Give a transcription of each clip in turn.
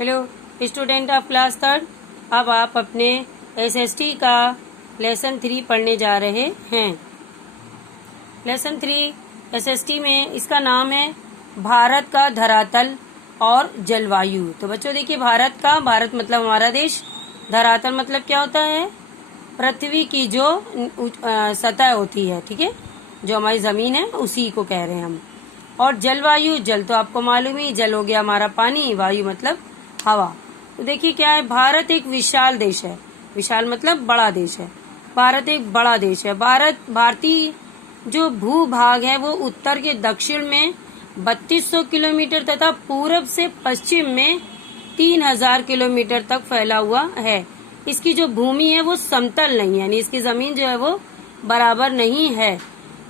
Hello student of class third, अब आप अपने एसएसटी का लेसन 3 पढ़ने जा रहे हैं। लेसन 3 एसएसटी में इसका नाम है भारत का धरातल और जलवायु। तो बच्चों देखिए, भारत मतलब हमारा देश, धरातल मतलब क्या होता है? पृथ्वी की जो सतह होती है, ठीक है, जो हमारी जमीन है उसी को कह रहे हैं हम। और जलवायु, जल तो आपको मालूम ही, जल हो गया हमारा पानी, वायु मतलब हवा। तो देखिए क्या है, भारत एक विशाल देश है। विशाल मतलब बड़ा देश है। भारत एक बड़ा देश है। भारतीय जो भूभाग है वो उत्तर के दक्षिण में 3200 किलोमीटर तथा पूरब से पश्चिम में 3000 किलोमीटर तक फैला हुआ है। इसकी जो भूमि है वो समतल नहीं है, यानी इसकी जमीन जो है वो बराबर नहीं है।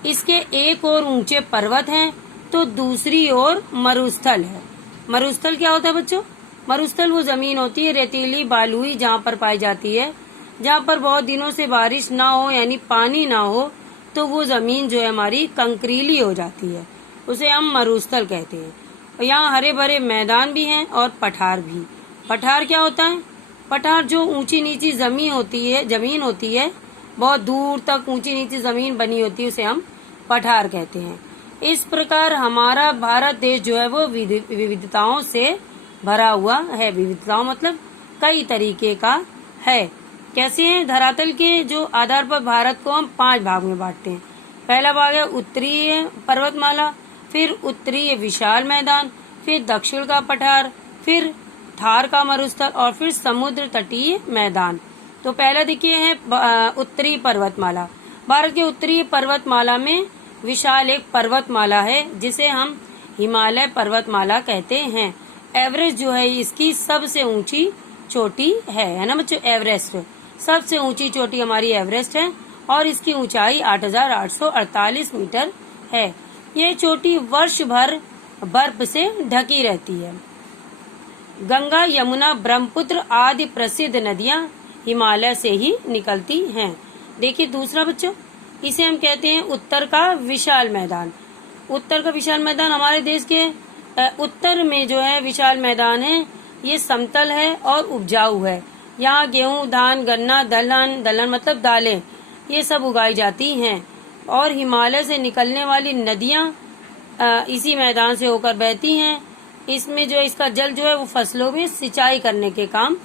इसके एक ओर ऊंचे पर्वत हैं तो दूसरी ओर मरुस्थल है। मरुस्थल क्या होता है बच्चों? मरुस्थल वो जमीन होती है रेतीली बालुई जहाँ पर पाई जाती है, जहाँ पर बहुत दिनों से बारिश ना हो यानी पानी ना हो तो वो जमीन जो है हमारी कंकरीली हो जाती है, उसे हम मरुस्थल कहते हैं। और यहाँ हरे भरे मैदान भी हैं और पठार भी। पठार क्या होता है? पठार जो ऊंची नीची जमीन होती है, बहुत दूर तक ऊंची नीची जमीन बनी होती है, उसे हम पठार कहते हैं। इस प्रकार हमारा भारत देश जो है वो विविधताओं से भरा हुआ है। विविधताओं मतलब कई तरीके का है। कैसे है? धरातल के जो आधार पर भारत को हम 5 भाग में बांटते हैं। पहला भाग है उत्तरीय पर्वतमाला, फिर उत्तरीय विशाल मैदान, फिर दक्षिण का पठार, फिर थार का मरुस्थल और फिर समुद्र तटीय मैदान। तो पहला देखिए है उत्तरी पर्वतमाला। भारत के उत्तरी पर्वतमाला में विशाल एक पर्वतमाला है जिसे हम हिमालय पर्वतमाला कहते हैं। एवरेस्ट जो है इसकी सबसे ऊंची चोटी है ना बच्चों? एवरेस्ट सबसे ऊंची चोटी हमारी एवरेस्ट है और इसकी ऊंचाई 8848 मीटर है। ये चोटी वर्ष भर बर्फ से ढकी रहती है। गंगा, यमुना, ब्रह्मपुत्र आदि प्रसिद्ध नदियां हिमालय से ही निकलती हैं। देखिए दूसरा बच्चों, इसे हम कहते हैं उत्तर का विशाल मैदान। उत्तर का विशाल मैदान हमारे देश के उत्तर में जो है विशाल मैदान है, ये समतल है और उपजाऊ है। यहाँ गेहूं, धान, गन्ना, दलहन मतलब दालें, ये सब उगाई जाती हैं। और हिमालय से निकलने वाली नदियाँ इसी मैदान से होकर बहती हैं। इसमें जो इसका जल जो है वो फसलों में सिंचाई करने के काम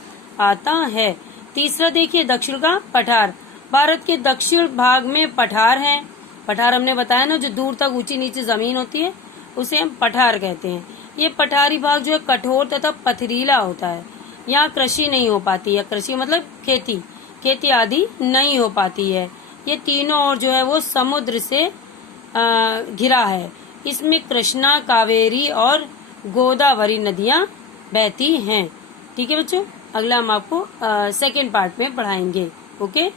आता है। तीसरा देखिए दक्षिण का पठार। भारत के दक्षिण भाग में पठार है। पठार हमने बताया ना, जो दूर तक ऊंची नीची जमीन होती है उसे हम पठार कहते हैं। ये पठारी भाग जो है कठोर तथा पथरीला होता है। यहाँ कृषि नहीं हो पाती है। कृषि मतलब खेती आदि नहीं हो पाती है। ये तीनों ओर जो है वो समुद्र से घिरा है। इसमें कृष्णा, कावेरी और गोदावरी नदियां बहती हैं। ठीक है बच्चों, अगला हम आपको सेकेंड पार्ट में पढ़ाएंगे। ओके।